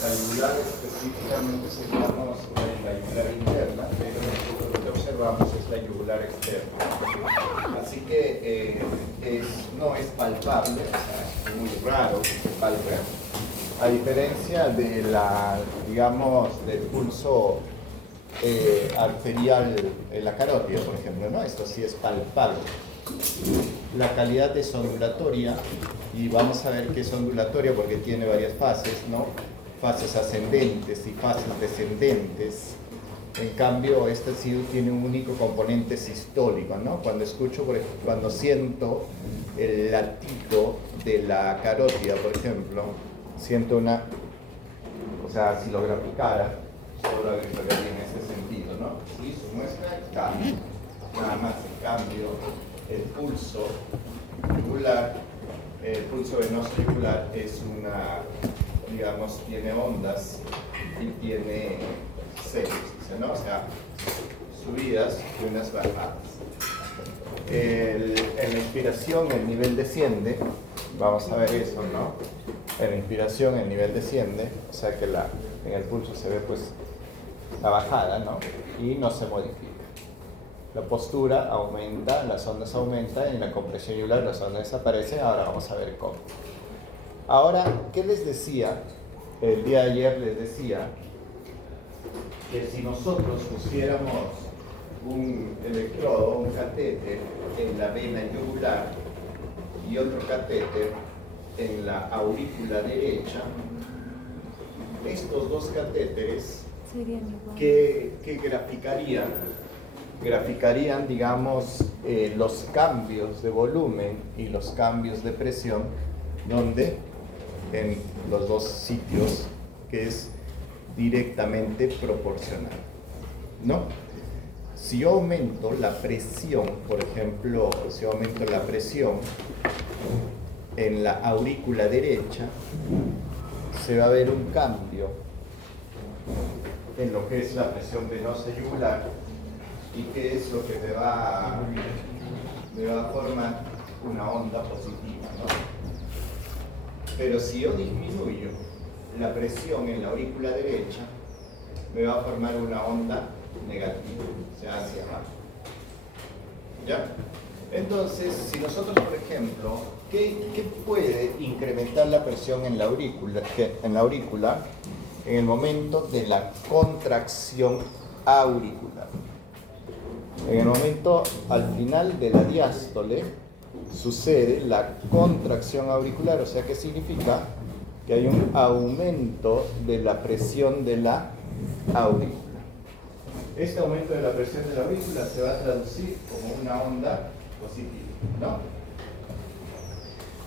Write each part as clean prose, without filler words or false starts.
La yugular específicamente seríamos la yugular interna, pero nosotros lo que observamos es la yugular externa. Así que no es palpable, o sea, es muy raro que se palpe, a diferencia de del pulso arterial en la carótida, por ejemplo, ¿no? Esto sí es palpable. La calidad es ondulatoria, y vamos a ver qué es ondulatoria porque tiene varias fases, ¿no? Fases ascendentes y fases descendentes. En cambio, este sí tiene un único componente sistólico, ¿no? Cuando escucho, cuando siento el latido de la carótida, por ejemplo, siento o sea, si lo graficara, solo agregaría en ese sentido, ¿no? Sí, su muestra cambia, nada más. En cambio, el pulso yugular, el pulso venoso yugular es digamos, tiene ondas y tiene celos, ¿no? O sea, subidas y unas bajadas. En la inspiración el nivel desciende, vamos a ver eso, ¿no? En la inspiración el nivel desciende, o sea que en el pulso se ve pues la bajada, ¿no? Y no se modifica. La postura aumenta, las ondas aumentan, en la compresión yugular las ondas desaparecen. Ahora vamos a ver cómo. Ahora, ¿qué les decía? El día de ayer les decía que si nosotros pusiéramos un electrodo, un catéter en la vena yugular y otro catéter en la aurícula derecha, estos dos catéteres, ¿qué graficarían, digamos, los cambios de volumen y los cambios de presión, donde en los dos sitios, que es directamente proporcional, ¿no? Si yo aumento la presión, por ejemplo, si yo aumento la presión en la aurícula derecha, se va a ver un cambio en lo que es la presión venosa yugular, y que es lo que me va a formar una onda positiva, ¿no? Pero si yo disminuyo la presión en la aurícula derecha, me va a formar una onda negativa, o sea, hacia abajo. ¿Ya? Entonces, si nosotros, por ejemplo, ¿qué puede incrementar la presión en la aurícula? En el momento de la contracción auricular. En el momento, al final de la diástole, sucede la contracción auricular, o sea, ¿qué significa? Que hay un aumento de la presión de la aurícula. Este aumento de la presión de la aurícula se va a traducir como una onda positiva, ¿no?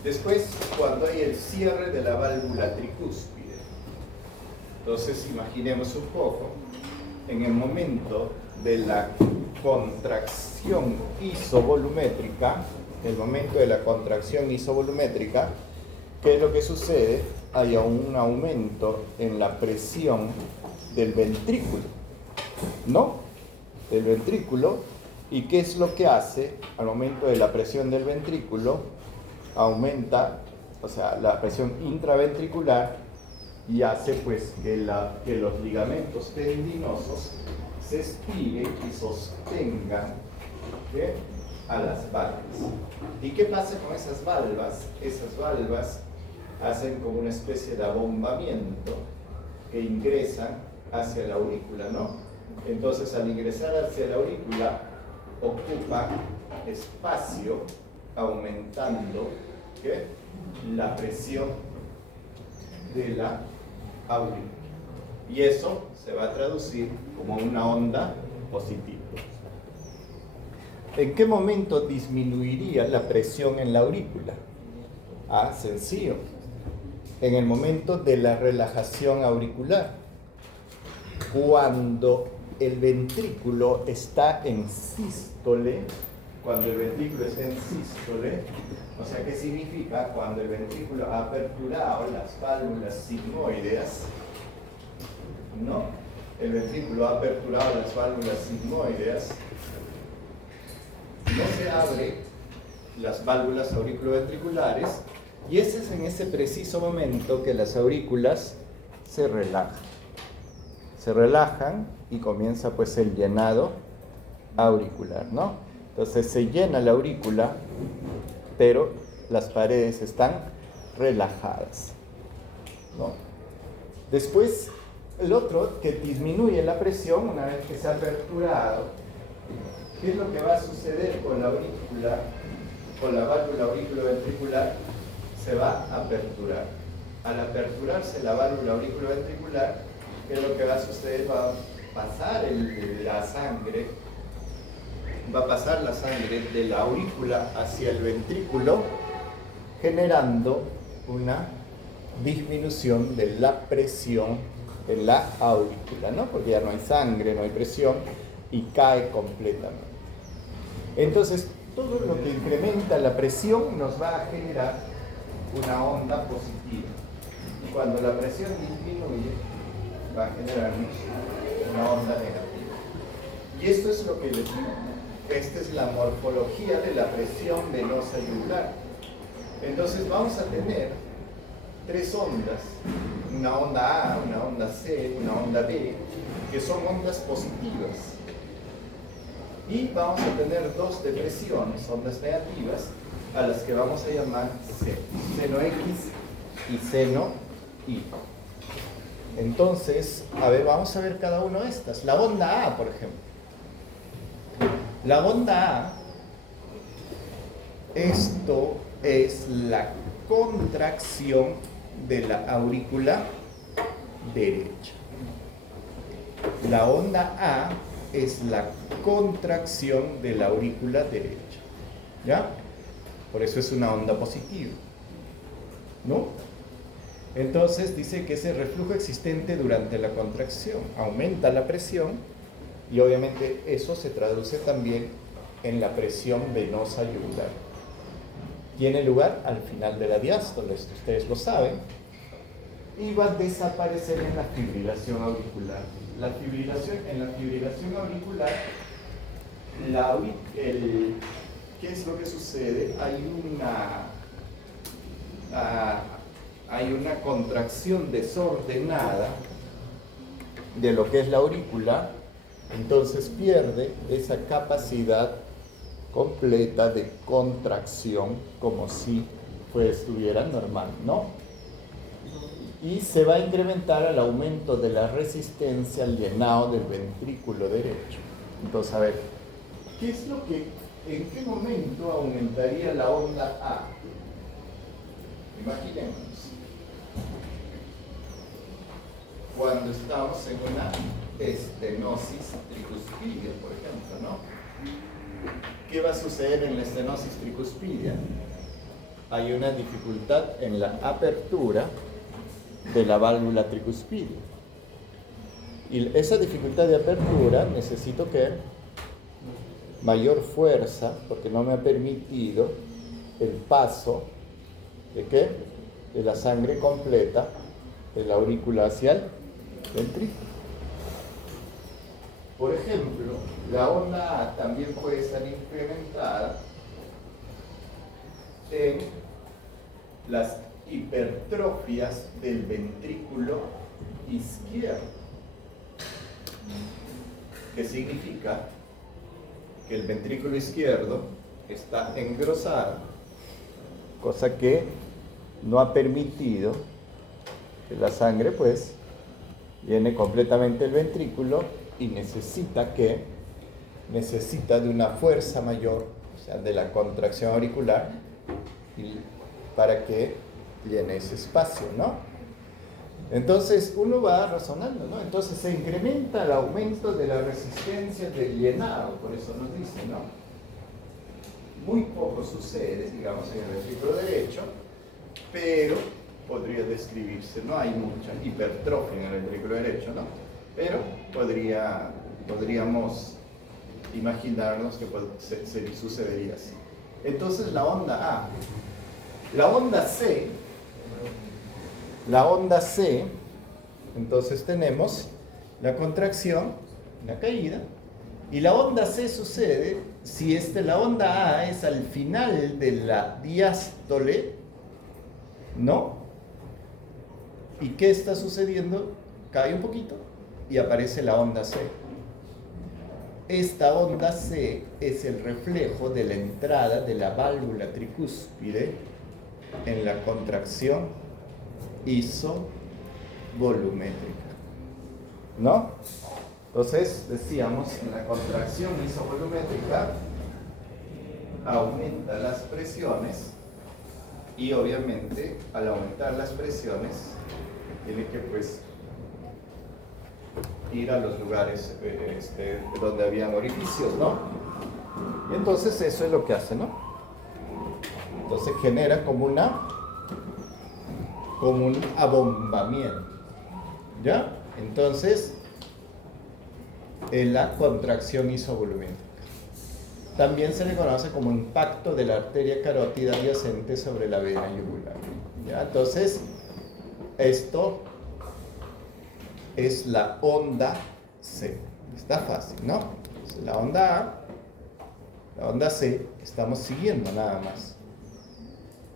Después, cuando hay el cierre de la válvula tricúspide, entonces imaginemos un poco, en el momento de la contracción isovolumétrica, el momento de la contracción isovolumétrica, ¿qué es lo que sucede? Hay un aumento en la presión del ventrículo, ¿no? Del ventrículo. ¿Y qué es lo que hace? Al momento de la presión del ventrículo, aumenta, o sea, la presión intraventricular, y hace pues que los ligamentos tendinosos se estiren y sostengan, ¿qué? A las valvas. ¿Y qué pasa con esas valvas? Esas valvas hacen como una especie de abombamiento que ingresan hacia la aurícula, ¿no? Entonces, al ingresar hacia la aurícula, ocupa espacio, aumentando, ¿qué? La presión de la aurícula. Y eso se va a traducir como una onda positiva. ¿En qué momento disminuiría la presión en la aurícula? Ah, sencillo. En el momento de la relajación auricular. Cuando el ventrículo está en sístole, o sea, ¿qué significa? Cuando el ventrículo ha aperturado las válvulas sigmoideas, ¿no? El ventrículo ha aperturado las válvulas sigmoideas, no se abren las válvulas auriculoventriculares, y ese es en ese preciso momento que las aurículas se relajan. Se relajan y comienza pues el llenado auricular, ¿no? Entonces se llena la aurícula, pero las paredes están relajadas, ¿no? Después, el otro, que disminuye la presión una vez que se ha aperturado. ¿Qué es lo que va a suceder con la aurícula, con la válvula auriculoventricular? Se va a aperturar. Al aperturarse la válvula auriculoventricular, ¿qué es lo que va a suceder? Va a pasar la sangre, de la aurícula hacia el ventrículo, generando una disminución de la presión en la aurícula, ¿no? Porque ya no hay sangre, no hay presión y cae completamente. Entonces, todo lo que incrementa la presión nos va a generar una onda positiva. Y cuando la presión disminuye, va a generarnos una onda negativa. Y esto es lo que les digo. Esta es la morfología de la presión venosa yugular. Entonces vamos a tener tres ondas, una onda A, una onda C, una onda B, que son ondas positivas. Y vamos a tener dos depresiones, ondas negativas, a las que vamos a llamar seno X y seno Y. Entonces, a ver, vamos a ver cada una de estas. La onda A, por ejemplo. La onda A, esto es la contracción de la aurícula derecha. La onda A es la contracción de la aurícula derecha. ¿Ya? Por eso es una onda positiva, ¿no? Entonces dice que ese reflujo existente durante la contracción aumenta la presión y obviamente eso se traduce también en la presión venosa yugular. Tiene lugar al final de la diástole, esto ustedes lo saben, y va a desaparecer en la fibrilación auricular. En la fibrilación auricular, ¿qué es lo que sucede? Hay una contracción desordenada de lo que es la aurícula, entonces pierde esa capacidad completa de contracción como si estuviera normal, ¿no? Y se va a incrementar al aumento de la resistencia al llenado del ventrículo derecho. Entonces, a ver, ¿en qué momento aumentaría la onda A? Imaginemos. Cuando estamos en una estenosis tricuspidia, por ejemplo, ¿no? ¿Qué va a suceder en la estenosis tricuspidia? Hay una dificultad en la apertura de la válvula tricuspidia. Y esa dificultad de apertura necesito que mayor fuerza, porque no me ha permitido el paso ¿de qué? De la sangre completa de la aurícula hacia el ventrículo. Por ejemplo, la onda A también puede estar incrementada en las hipertrofias del ventrículo izquierdo, que significa que el ventrículo izquierdo está engrosado, cosa que no ha permitido que la sangre pues llene completamente el ventrículo y necesita de una fuerza mayor, o sea, de la contracción auricular, para que llene ese espacio, ¿no? Entonces uno va razonando, ¿no? Entonces se incrementa el aumento de la resistencia del llenado, por eso nos dice, ¿no? Muy poco sucede, digamos, en el ventrículo derecho, pero podría describirse, no hay mucha hipertrofia en el ventrículo derecho, ¿no? Pero podríamos imaginarnos que sucedería así. Entonces la onda A. La onda C, entonces tenemos la contracción, la caída, y la onda C sucede si la onda A es al final de la diástole, ¿no? ¿Y qué está sucediendo? Cae un poquito y aparece la onda C. Esta onda C es el reflejo de la entrada de la válvula tricúspide en la contracción isovolumétrica, ¿no? Entonces, decíamos, en la contracción isovolumétrica aumenta las presiones y obviamente al aumentar las presiones tiene que pues ir a los lugares donde habían orificios, ¿no? Y entonces eso es lo que hace, ¿no? Entonces genera como un abombamiento, ¿ya? Entonces, en la contracción isovolumétrica. También se le conoce como impacto de la arteria carótida adyacente sobre la vena yugular, ¿ya? Entonces, esto es la onda C. Está fácil, ¿no? Entonces, la onda A, la onda C, estamos siguiendo nada más.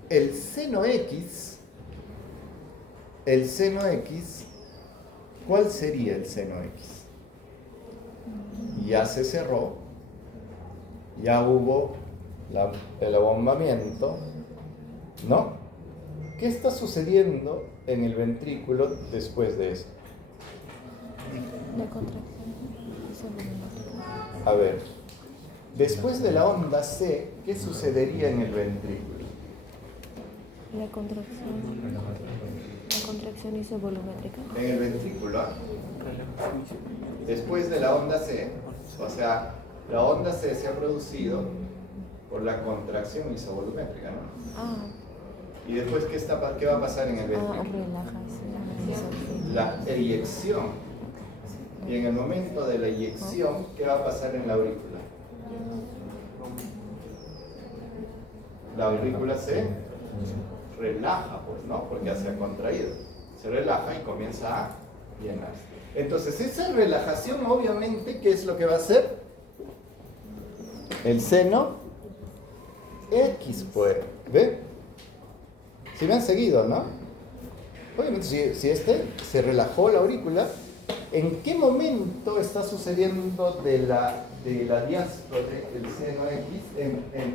El seno X, ¿cuál sería el seno X? Ya se cerró, ya hubo el abombamiento, ¿no? ¿Qué está sucediendo en el ventrículo después de eso? La contracción isovolumétrica. A ver, después de la onda C, ¿qué sucedería en el ventrículo? La contracción isovolumétrica. En el ventrículo, después de la onda C, o sea, la onda C se ha producido por la contracción isovolumétrica, ¿no? Ah, Y después, ¿qué va a pasar en el ventrículo? relajación. La eyección. Y en el momento de la eyección, ¿qué va a pasar en la aurícula? La aurícula se relaja, pues, ¿no? Porque ya se ha contraído. Se relaja y comienza a llenarse. Entonces, esa relajación, obviamente, ¿qué es lo que va a hacer? El seno X, pues. ¿Ve? Si me han seguido, ¿no? Obviamente, si se relajó la aurícula, ¿en qué momento está sucediendo de la diástole el seno X?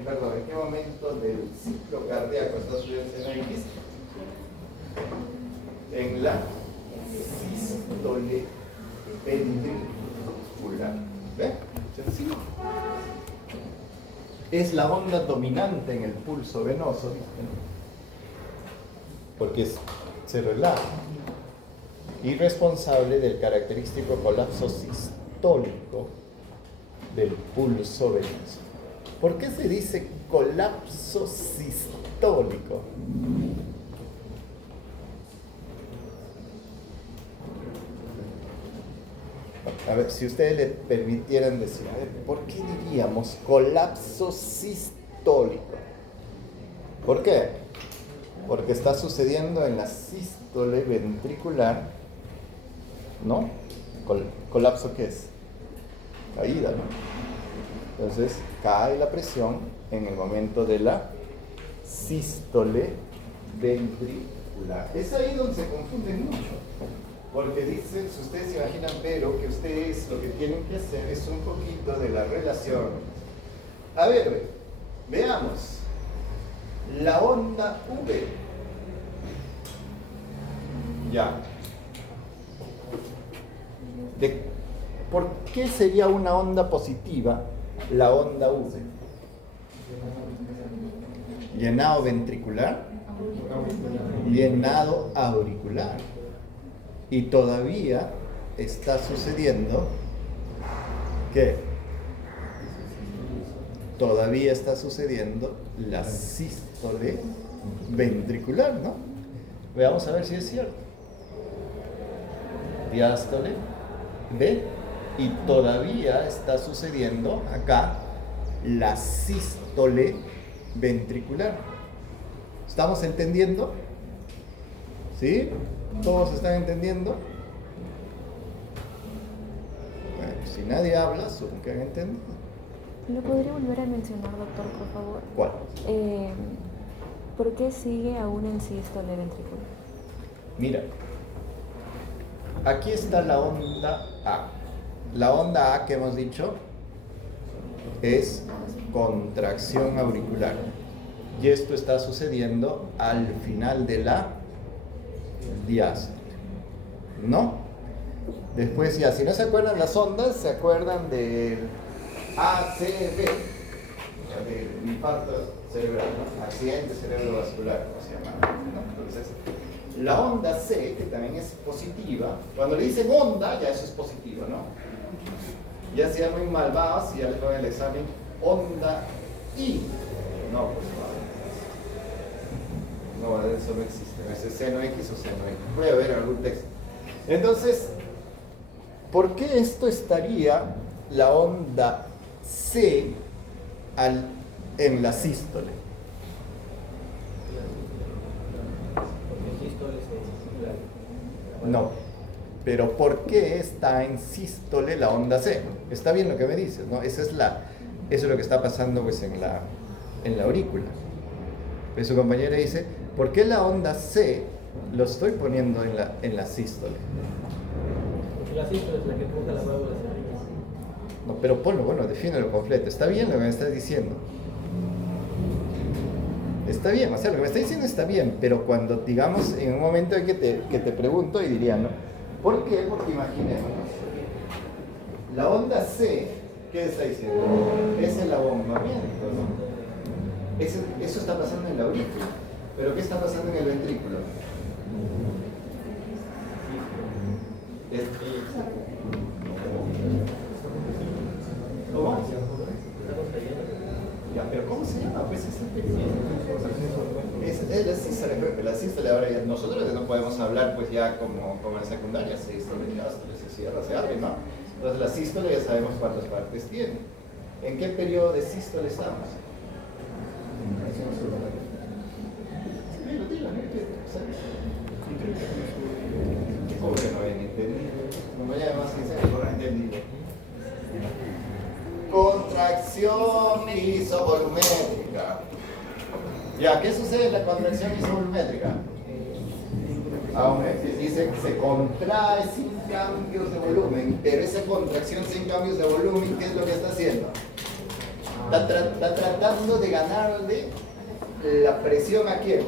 Perdón, ¿en qué momento del ciclo cardíaco está sucediendo el seno X? En la sístole ventricular. ¿Ve? Sencillo. Es la onda dominante en el pulso venoso, ¿viste? Porque se relaja. Y responsable del característico colapso sistólico del pulso venoso. ¿Por qué se dice colapso sistólico? A ver, si ustedes le permitieran decir, a ver, ¿por qué diríamos colapso sistólico? ¿Por qué? Porque está sucediendo en la sístole ventricular, ¿no? ¿Colapso qué es? Caída, ¿no? Entonces, cae la presión en el momento de la sístole ventricular. Es ahí donde se confunden mucho. Porque dicen, si ustedes se imaginan, pero que ustedes lo que tienen que hacer es un poquito de la relación. A ver, veamos. La onda V. Ya. ¿Por qué sería una onda positiva la onda V? Llenado ventricular, llenado auricular. Y todavía está sucediendo ¿qué? Todavía está sucediendo la sístole ventricular, ¿no? Veamos a ver si es cierto. Diástole, ¿ve? Y todavía está sucediendo acá la sístole ventricular. ¿Estamos entendiendo? ¿Sí? ¿Todos están entendiendo? Bueno, si nadie habla, supongo que han entendido. ¿Lo podría volver a mencionar, doctor, por favor? ¿Cuál? ¿Por qué sigue aún en sístole ventricular? Mira, aquí está la onda A. La onda A que hemos dicho es contracción auricular. Y esto está sucediendo al final de la diástole, ¿no? Después ya, si no se acuerdan las ondas, se acuerdan del ACV, del infarto cerebral, ¿no? Accidente cerebrovascular, como se llama, ¿no? Entonces, la onda C, que también es positiva, cuando le dicen onda, ya eso es positivo, ¿no? Ya sean muy malvados, si ya les ponen el examen, onda I. No, pues no, eso no existe, no es seno X o seno X. Voy a ver algún texto. Entonces, ¿por qué esto estaría la onda C en la sístole? No, pero ¿por qué está en sístole la onda C? Está bien lo que me dices, ¿no? Eso es lo que está pasando pues, en la aurícula. Pues su compañera dice, ¿por qué la onda C lo estoy poniendo en la sístole? Porque la sístole es la que empuja las válvulas hacia arriba. No, pero ponlo, bueno, defínelo completo. Está bien lo que me estás diciendo. Está bien, o sea, lo que me está diciendo está bien, pero cuando, digamos, en un momento en que te pregunto y diría, ¿no? ¿Por qué? Porque imaginémonos, la onda C, ¿qué está diciendo? Es el abombamiento, ¿no? Eso está pasando en la aurícula, pero ¿qué está pasando en el ventrículo? ¿Cómo? Ya, pero ¿cómo se llama? Pues es la sístole, la sístole ahora ya, nosotros no podemos hablar pues ya como en secundaria, sístole, diástole, se cierra, se abre, ¿no? Entonces la sístole ya sabemos cuántas partes tiene. ¿En qué periodo de sístole estamos? ¿Cómo que no habían entendido? No me llame más sincero, no lo han entendido. Contracción isovolumétrica. Ya, ¿qué sucede en la contracción isovolumétrica? Dice que se contrae sin cambios de volumen, pero esa contracción sin cambios de volumen, ¿qué es lo que está haciendo? Está tratando de ganarle la presión a quién?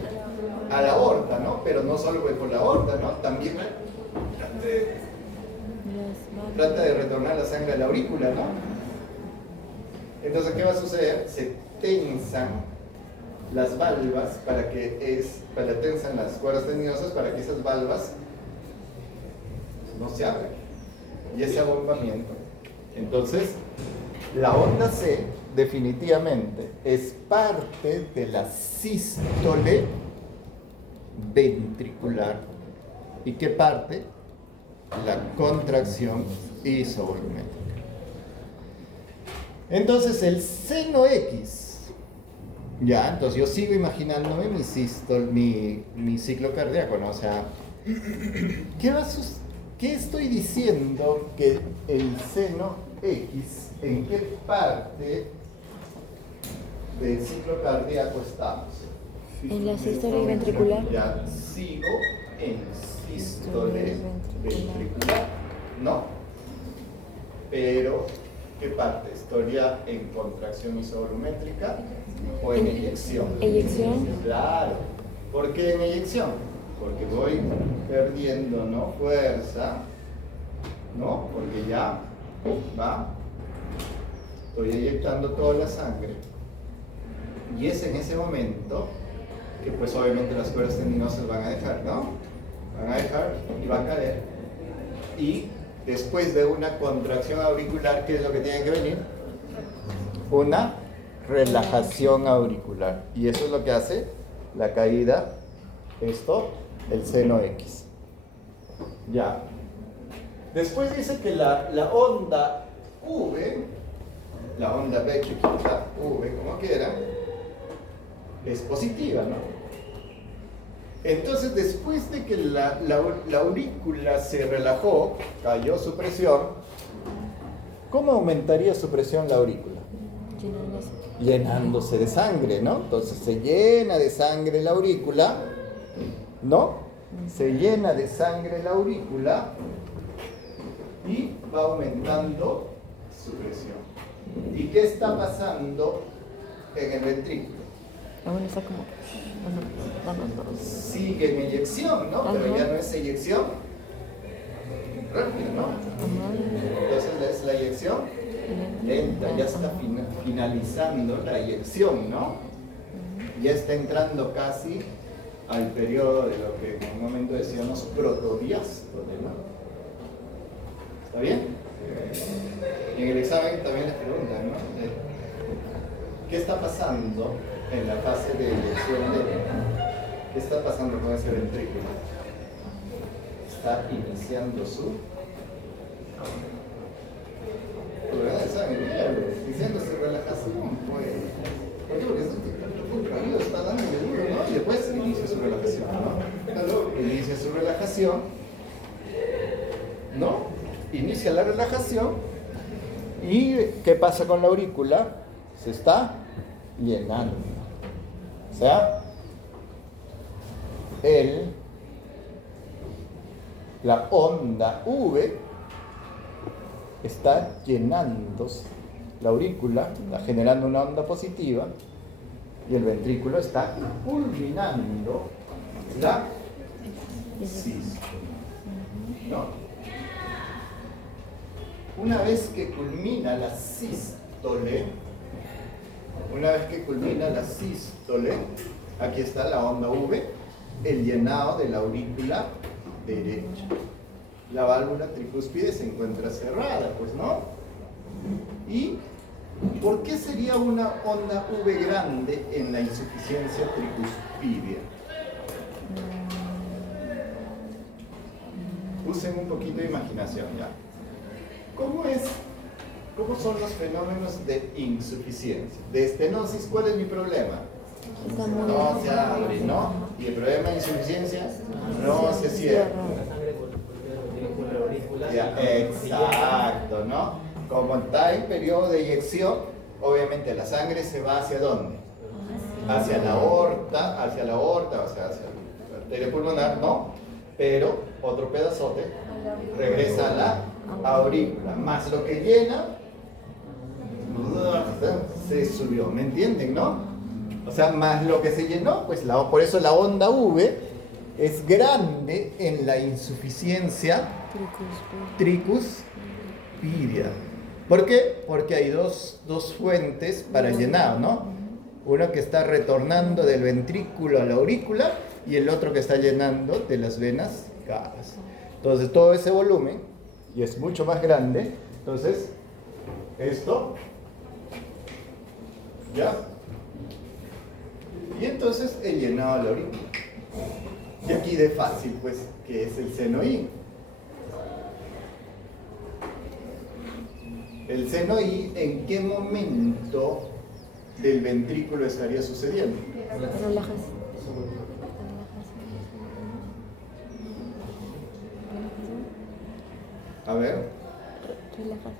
A la aorta, ¿no? Pero no solo por la aorta, ¿no? También trata de retornar la sangre a la aurícula, ¿no? Entonces, ¿qué va a suceder? Se tensan las valvas tensan las cuerdas tendinosas para que esas valvas no se abran. Y ese abombamiento. Entonces, la onda C definitivamente es parte de la sístole ventricular. ¿Y qué parte? La contracción isovolumétrica. Entonces el seno X, ya, entonces yo sigo imaginándome mi ciclo cardíaco, ¿no? O sea, ¿qué estoy diciendo que el seno X, en qué parte del ciclo cardíaco estamos? En la sístole ventricular. Ya sigo en sístole ventricular, ¿no? Pero, ¿qué parte? ¿Estaría en contracción isovolumétrica o en eyección? Eyección. Claro. ¿Por qué en eyección? Porque voy perdiendo, ¿no? Fuerza, ¿no? Porque ya va. Estoy eyectando toda la sangre. Y es en ese momento que pues obviamente las cuerdas tendinosas van a dejar, ¿no? Van a dejar y va a caer. Y después de una contracción auricular, ¿qué es lo que tiene que venir? Una relajación auricular. Y eso es lo que hace la caída, el seno X. Ya. Después dice que la onda V, la onda B chiquita, V como quiera, es positiva, ¿no? Entonces, después de que la aurícula se relajó, cayó su presión, ¿cómo aumentaría su presión la aurícula? Llenándose de sangre, ¿no? Entonces se llena de sangre la aurícula, ¿no? Se llena de sangre la aurícula y va aumentando su presión. ¿Y qué está pasando en el ventrículo? Bueno, está como que, bueno, dando todo. Sigue en eyección, ¿no? Pero ya no es eyección rápida, ¿no? Entonces es la eyección lenta, ya está finalizando la eyección, ¿no? Ya está entrando casi al periodo de lo que en un momento decíamos protodiástole, ¿no? ¿Está bien? Y en el examen también les preguntan, ¿no? ¿Qué está pasando en la fase de eyección lenta? ¿Qué está pasando con ese ventrículo? Está iniciando su iniciando su relajación, pues. ¿Por qué? Porque está dando duro, ¿no? Y después inicia su relajación, ¿no? Inicia su relajación, ¿no? Inicia la relajación. ¿Y qué pasa con la aurícula? Se está llenando. O sea, la onda V está llenando la aurícula, está generando una onda positiva y el ventrículo está culminando la sístole, ¿no? Una vez que culmina la sístole, aquí está la onda V, el llenado de la aurícula derecha. La válvula tricúspide se encuentra cerrada, pues, ¿no? ¿Y por qué sería una onda V grande en la insuficiencia tricuspidia? Usen un poquito de imaginación ya. ¿Cómo son los fenómenos de insuficiencia? De estenosis, ¿cuál es mi problema? No se abre, ¿no? Y el problema de insuficiencia no se cierra. Ya, exacto, ¿no? Como está en periodo de eyección, obviamente la sangre se va hacia ¿dónde? Hacia la aorta, o sea, hacia la arteria pulmonar, ¿no? Pero otro pedazote regresa a la aurícula, más lo que llena se subió, ¿me entienden, no? O sea, más lo que se llenó, pues por eso la onda V es grande en la insuficiencia tricuspidia. ¿Por qué? Porque hay dos fuentes para llenado, ¿no? Uno que está retornando del ventrículo a la aurícula y el otro que está llenando de las venas caras. Entonces todo ese volumen, y es mucho más grande, entonces esto, ¿ya? Y entonces el llenado de la aurícula. Y aquí de fácil, pues, que es el seno I. El seno I, ¿en qué momento del ventrículo estaría sucediendo? Relajación. A ver,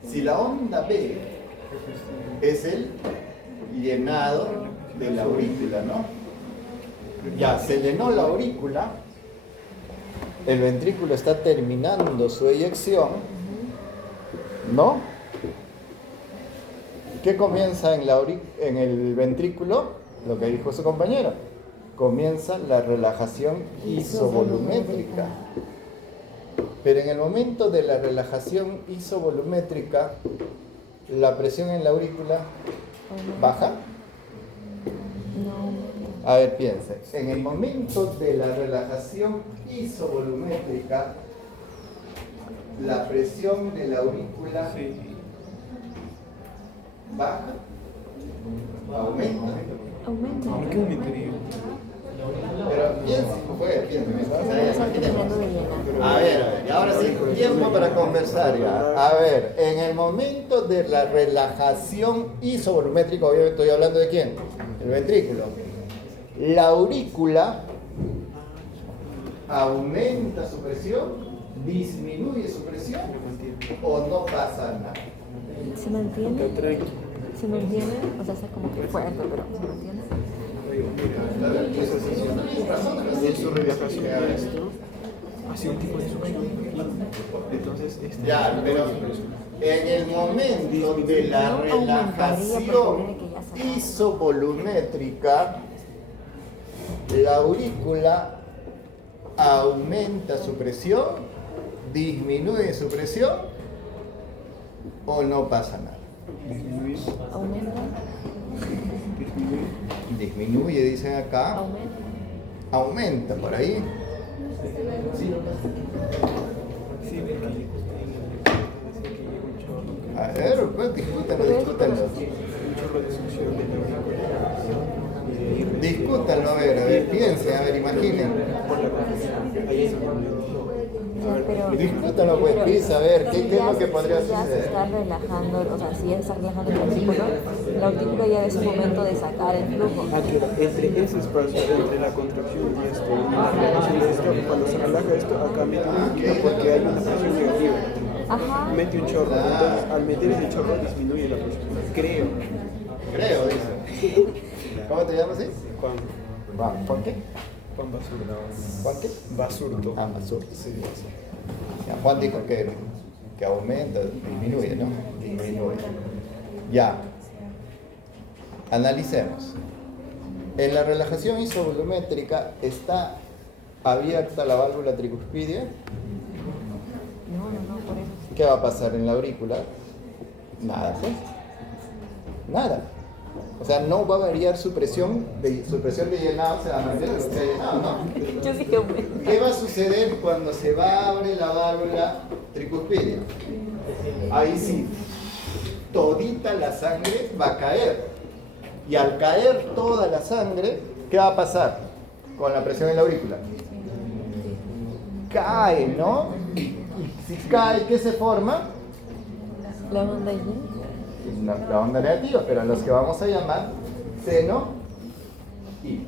si la onda B es el llenado de la aurícula, ¿no? Ya, se llenó la aurícula, el ventrículo está terminando su eyección, ¿no? ¿Qué comienza en el ventrículo? Lo que dijo su compañero. Comienza la relajación isovolumétrica. Pero en el momento de la relajación isovolumétrica, la presión en la aurícula baja. No. A ver, piensen. En el momento de la relajación isovolumétrica, la presión de la aurícula baja, aumenta. ¿Por qué aumentaría? Pero piensen. A ver, y ahora sí, tiempo para conversar ya. A ver, en el momento de la relajación isovolumétrica, obviamente estoy hablando de quién, el ventrículo. La aurícula aumenta su presión, disminuye su presión o no pasa nada. ¿Se mantiene? ¿Se mantiene? O sea, está como que fuerte, pero ¿se mantiene? A ver, ¿qué es eso? hace un tipo de succión. Entonces, Ya, pero en el momento de la relajación isovolumétrica, la aurícula aumenta su presión, disminuye su presión o no pasa nada. Aumenta. Disminuye, dicen acá. Aumenta por ahí. A ver, pues discútanlo. Discútanlo, a ver, piensen, a ver, imaginen. Discútanlo, pues, Pisa, a ver, ¿qué es lo que podría Ya se suceder? está relajando, o sea, si ya se está relajando el ventrículo, la aurícula ya es un momento de sacar el flujo. Entre ese espacio, entre la contracción y esto, y la relajación de esto, cuando se relaja esto, acá mete un líquido porque hay una presión negativa. Ajá. Mete un chorro, entonces al meter ese chorro disminuye la presión. Creo, dice. ¿Cómo te llamas, sí? ¿Juan qué? Juan Basurto. ¿Juan qué? Basurto. Ah, Basurto. Sí, Basurto. Ya, Juan dijo que aumenta, disminuye, ¿no? Disminuye. Ya. Analicemos. En la relajación isovolumétrica está abierta la válvula tricuspidia. No, por eso. ¿Qué va a pasar en la aurícula? Nada, pues. Nada. O sea, no va a variar su presión de llenado, se va a mantener lo que ha llenado, ¿no? Yo sí que aumenta. ¿Qué va a suceder cuando se abre la válvula tricuspidia? Ahí sí, todita la sangre va a caer. Y al caer toda la sangre, ¿qué va a pasar con la presión en la aurícula? Cae, ¿no? Y si cae, ¿qué se forma? La onda allí. La onda negativa, pero a los que vamos a llamar seno I.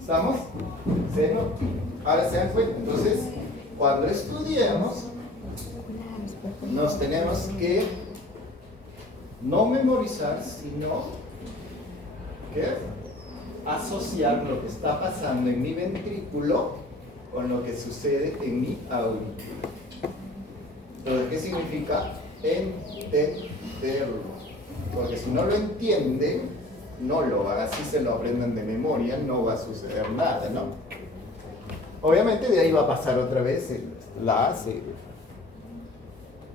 ¿Estamos? Seno I. Ahora se dan cuenta. Entonces, cuando estudiamos, nos tenemos que no memorizar, sino que asociar lo que está pasando en mi ventrículo con lo que sucede en mi aurícula. Entonces, ¿qué significa? Entenderlo. Porque si no lo entienden, no lo van, así se lo aprendan de memoria, no va a suceder nada, ¿no? Obviamente de ahí va a pasar otra vez la AC.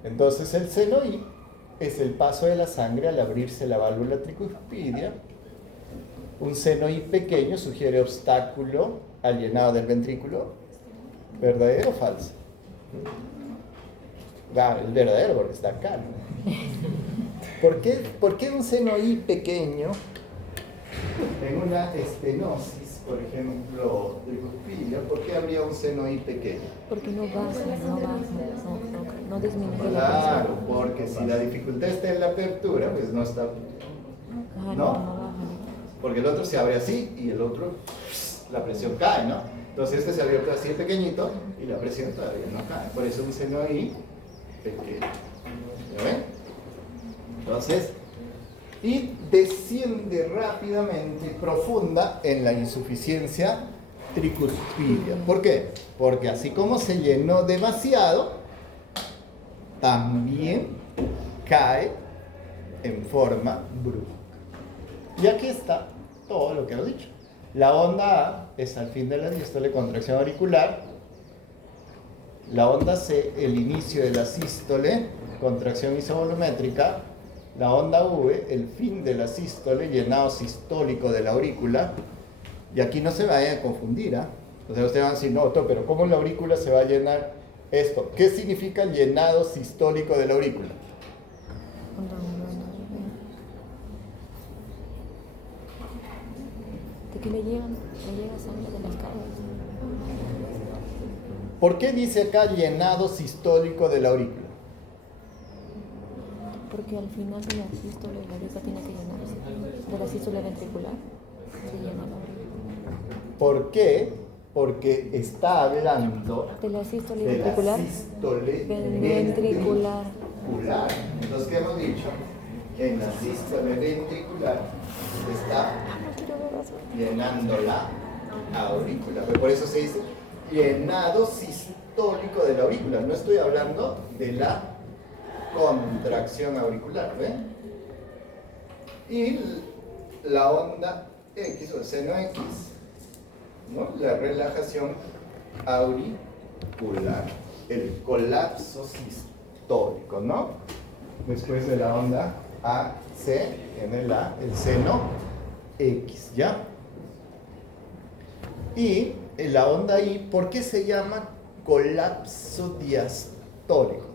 Entonces el seno I es el paso de la sangre al abrirse la válvula tricuspidia. Un seno I pequeño sugiere obstáculo al llenado del ventrículo. ¿Verdadero o falso? Es verdadero porque está acá, ¿no? ¿Por qué un seno I pequeño en una estenosis, por ejemplo, tricuspidia, por qué habría un seno I pequeño? Porque no baja, no disminuye la Claro, presión. porque si la dificultad está en la apertura, pues no está, Ajá, ¿no? no baja. Porque el otro se abre así y el otro, la presión cae, ¿no? Entonces este se abrió así pequeñito y la presión todavía no cae. Por eso un seno I pequeño. ¿Lo ven? Entonces, y desciende rápidamente, profunda, en la insuficiencia tricuspidia. ¿Por qué? Porque así como se llenó demasiado, también cae en forma brusca. Y aquí está todo lo que he dicho. La onda A es al fin de la diástole, contracción auricular. La onda C, el inicio de la sístole, contracción isovolumétrica. La onda V, el fin de la sístole, llenado sistólico de la aurícula. Y aquí no se vayan a confundir, ¿ah? O sea, ustedes van a decir, no, pero ¿cómo la aurícula se va a llenar esto? ¿Qué significa llenado sistólico de la aurícula? De que le llega sangre de las cargas. ¿Por qué dice acá llenado sistólico de la aurícula? Porque al final de la sístole, la aurícula tiene que llenarse. De la sístole ventricular se llena la aurícula. ¿Por qué? Porque está hablando De la sístole de la ventricular. sístole Ventricular. ventricular. Entonces, ¿qué hemos dicho? Que en la sístole ventricular se está llenando la aurícula. Por eso se dice llenado sistólico de la aurícula. No estoy hablando de la contracción auricular, ¿ven? Y la onda X o el seno X, ¿no? La relajación auricular, el colapso sistólico, ¿no? Después de la onda AC, en el seno X, ¿ya? Y en la onda I, ¿por qué se llama colapso diastólico?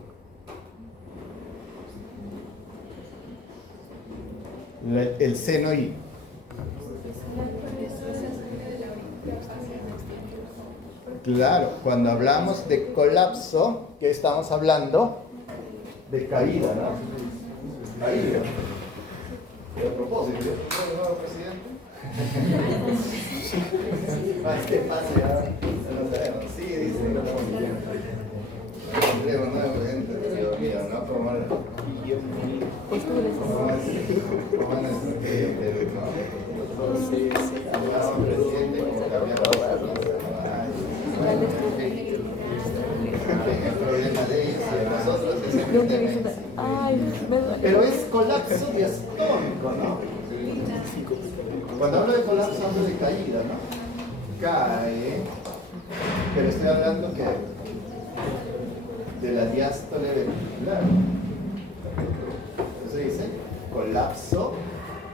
El seno I. Claro, cuando hablamos de colapso, ¿qué estamos hablando? De caída, ¿no? Caída. Y a propósito, ¿ya tengo el nuevo presidente? ¿Qué pasa ya? No sabemos. Sí, dice. Tendremos nuevo presidente, Dios mío, ¿no? Como nuestro presidente, ¿no? Sí, cambiamos presidente como cambiamos. El problema de ellos y de nosotros es el tema. Pero es colapso diastólico, ¿no? Cuando hablo de colapso hablo de caída, ¿no? Cae, pero estoy hablando que de la diástole ventricular. Entonces dice colapso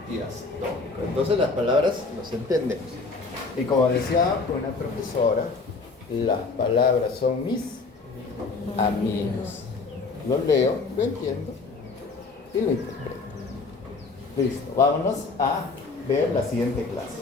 diastólico. Entonces las palabras los entendemos. Y como decía una profesora, las palabras son mis amigos. Lo leo, lo entiendo y lo interpreto. Listo, vámonos a ver la siguiente clase.